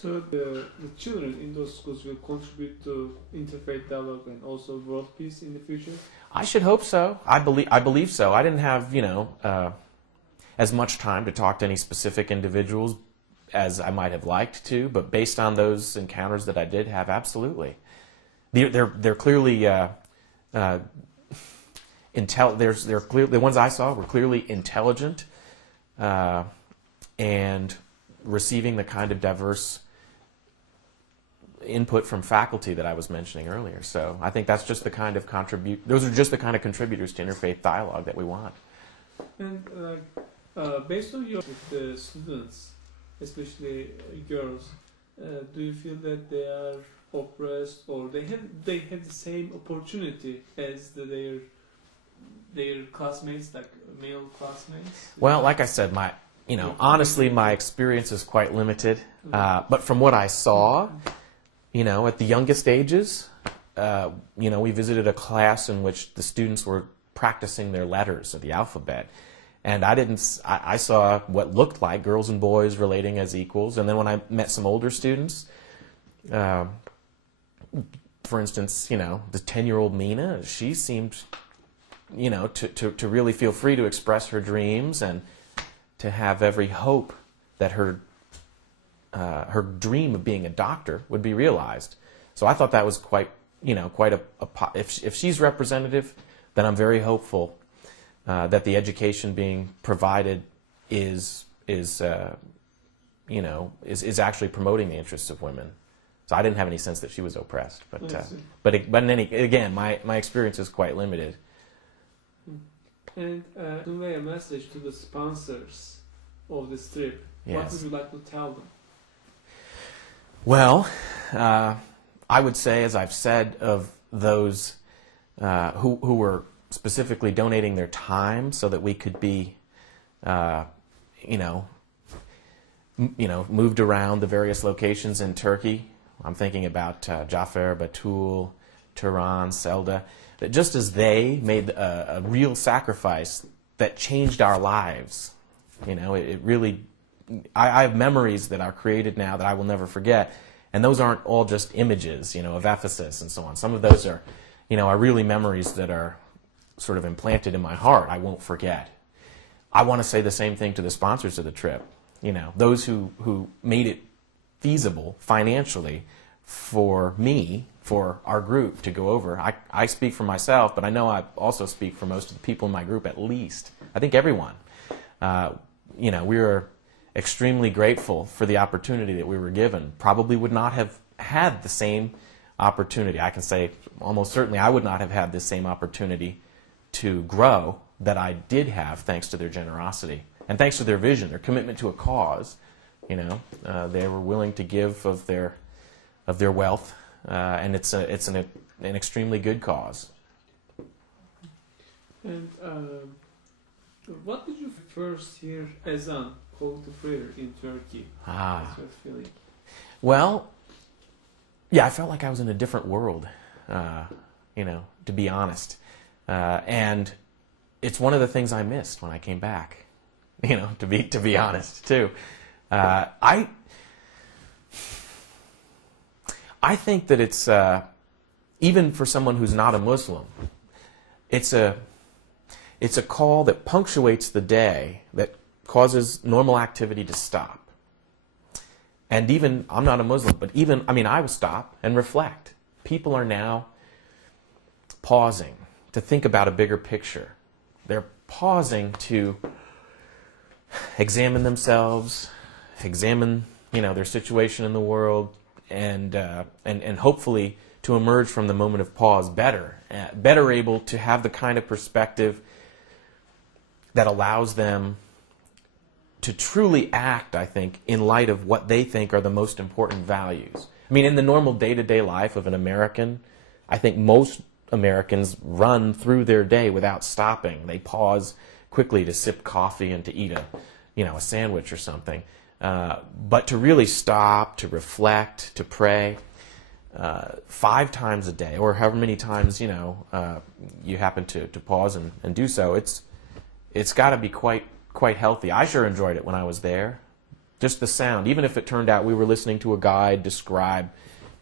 So the children in those schools will contribute to interfaith dialogue and also world peace in the future? I should hope so. I believe so. I didn't have, as much time to talk to any specific individuals as I might have liked to, but based on those encounters that I did have, absolutely. They're clearly they're clear. The ones I saw were clearly intelligent and receiving the kind of diverse input from faculty that I was mentioning earlier. So I think that's just the kind of those are just the kind of contributors to interfaith dialogue that we want. And based on your with the students, especially girls, do you feel that they are oppressed or they have the same opportunity as their classmates, like male classmates? Well, like I said, honestly, my experience is quite limited. But from what I saw, at the youngest ages, we visited a class in which the students were practicing their letters of the alphabet. And I saw what looked like girls and boys relating as equals. And then when I met some older students, for instance, the 10-year-old Mina, she seemed, to really feel free to express her dreams and to have every hope that her dream of being a doctor would be realized. So I thought that was quite a if she's representative, then I'm very hopeful that the education being provided is actually promoting the interests of women. So I didn't have any sense that she was oppressed, but again, my experience is quite limited. And convey a message to the sponsors of this trip. Yes. What would you like to tell them? Well, I would say, as I've said, of those who were specifically donating their time so that we could be, moved around the various locations in Turkey. I'm thinking about Cafer, Batul, Turan, Selda. That just as they made a real sacrifice that changed our lives, it really. I have memories that are created now that I will never forget, and those aren't all just images, of Ephesus and so on. Some of those are really memories that are sort of implanted in my heart. I won't forget. I want to say the same thing to the sponsors of the trip. Those who made it feasible financially for me, for our group to go over. I speak for myself, but I know I also speak for most of the people in my group at least. I think everyone. We were extremely grateful for the opportunity that we were given. Probably would not have had the same opportunity. I can say almost certainly I would not have had the same opportunity to grow that I did have thanks to their generosity and thanks to their vision, their commitment to a cause. They were willing to give of their wealth, and it's an extremely good cause. And what did you first hear Ezan, call to prayer, in Turkey? What's your feeling? Well, yeah, I felt like I was in a different world, to be honest. And it's one of the things I missed when I came back, to be honest, too. I think that it's, even for someone who's not a Muslim, it's a call that punctuates the day, that causes normal activity to stop. And even, I'm not a Muslim, but I would stop and reflect. People are now pausing to think about a bigger picture. They're pausing to examine themselves, examine, their situation in the world, and hopefully to emerge from the moment of pause better able to have the kind of perspective that allows them to truly act, I think, in light of what they think are the most important values. In the normal day-to-day life of an American, I think most Americans run through their day without stopping. They pause quickly to sip coffee and to eat a sandwich or something. But to really stop, to reflect, to pray 5 times a day, or however many times you happen to pause and do so, it's got to be quite healthy. I sure enjoyed it when I was there, Just the sound, even if it turned out we were listening to a guide describe,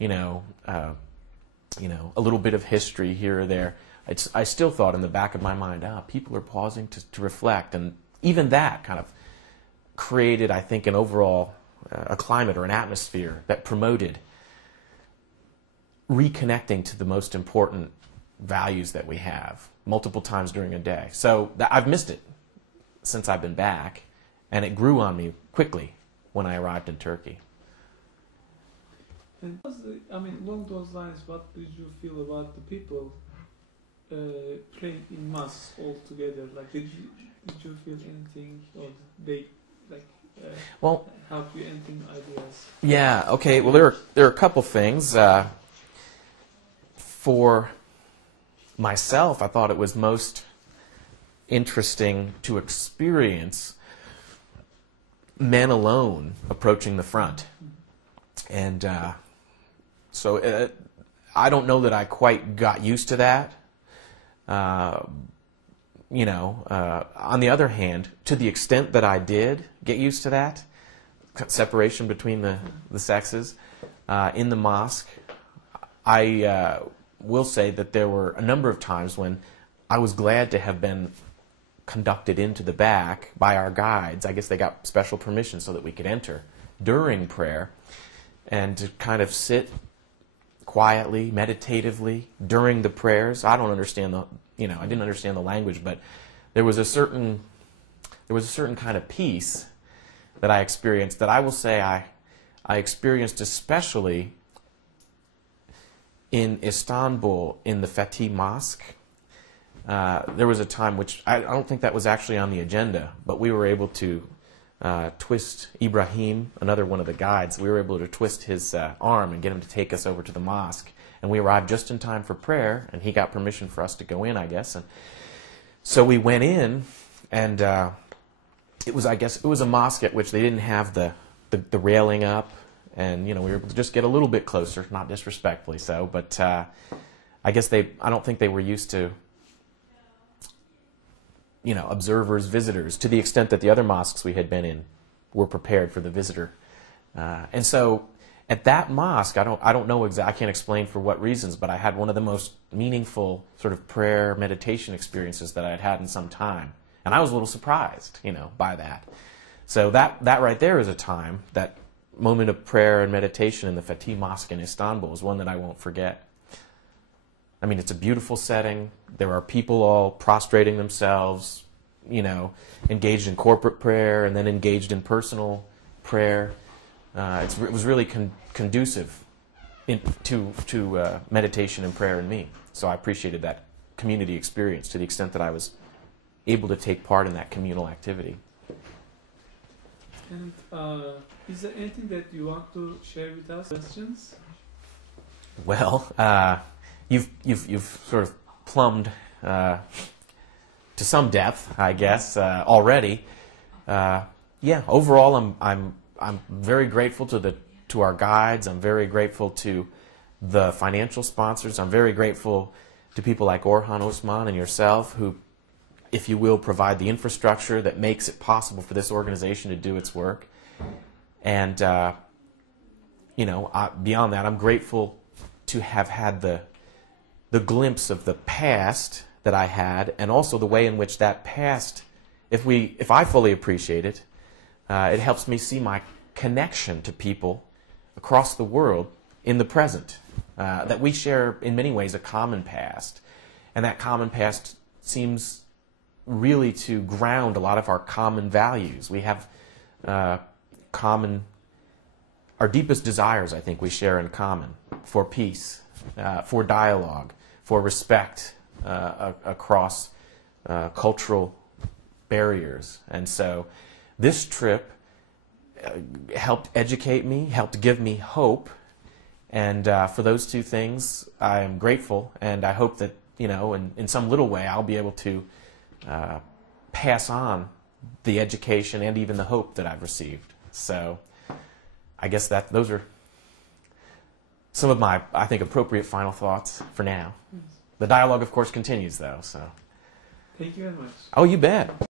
a little bit of history here or there. I still thought in the back of my mind, people are pausing to reflect, and even that kind of created, I think, an overall a climate or an atmosphere that promoted reconnecting to the most important values that we have multiple times during a day. So I've missed it since I've been back, and it grew on me quickly when I arrived in Turkey. And along those lines, what did you feel about the people praying in mass all together? Like, did you feel anything, or did they help you anything, ideas? Yeah. Okay. Well, there are a couple things. For myself, I thought it was most interesting to experience men alone approaching the front. And so I don't know that I quite got used to that. On the other hand, to the extent that I did get used to that, separation between the sexes, in the mosque, I will say that there were a number of times when I was glad to have been conducted into the back by our guides. I guess they got special permission so that we could enter during prayer, and to kind of sit quietly, meditatively during the prayers. I don't understand I didn't understand the language, but there was a certain kind of peace that I experienced that I will say I experienced especially in Istanbul, in the Fethi Mosque. There was a time which I don't think that was actually on the agenda, but we were able to twist Ibrahim, another one of the guides, we were able to twist his arm and get him to take us over to the mosque. And we arrived just in time for prayer, and he got permission for us to go in, I guess. And so we went in, and it was a mosque at which they didn't have the railing up, and we were able to just get a little bit closer, not disrespectfully so, but I guess I don't think they were used to observers, visitors, to the extent that the other mosques we had been in were prepared for the visitor. And so at that mosque, I don't know exactly, I can't explain for what reasons, but I had one of the most meaningful sort of prayer meditation experiences that I had had in some time. And I was a little surprised, by that. So that right there is a time, that moment of prayer and meditation in the Fethi Mosque in Istanbul is one that I won't forget. I mean, it's a beautiful setting. There are people all prostrating themselves, engaged in corporate prayer and then engaged in personal prayer. It was really conducive to meditation and prayer in me. So I appreciated that community experience to the extent that I was able to take part in that communal activity. And is there anything that you want to share with us? Questions? Well, you've sort of plumbed to some depth, I guess, already. Overall, I'm very grateful to our guides. I'm very grateful to the financial sponsors. I'm very grateful to people like Orhan Osman and yourself, who, if you will, provide the infrastructure that makes it possible for this organization to do its work. And beyond that, I'm grateful to have had the glimpse of the past that I had, and also the way in which that past, if I fully appreciate it, it helps me see my connection to people across the world in the present, that we share in many ways a common past, and that common past seems really to ground a lot of our common values. We have our deepest desires, I think, we share in common, for peace, for dialogue, for respect across cultural barriers. And so this trip helped educate me, helped give me hope, and for those two things I am grateful, and I hope that, in some little way I'll be able to pass on the education and even the hope that I've received. So I guess those are some of my, I think, appropriate final thoughts for now. The dialogue, of course, continues, though. So, thank you very much. Oh, you bet.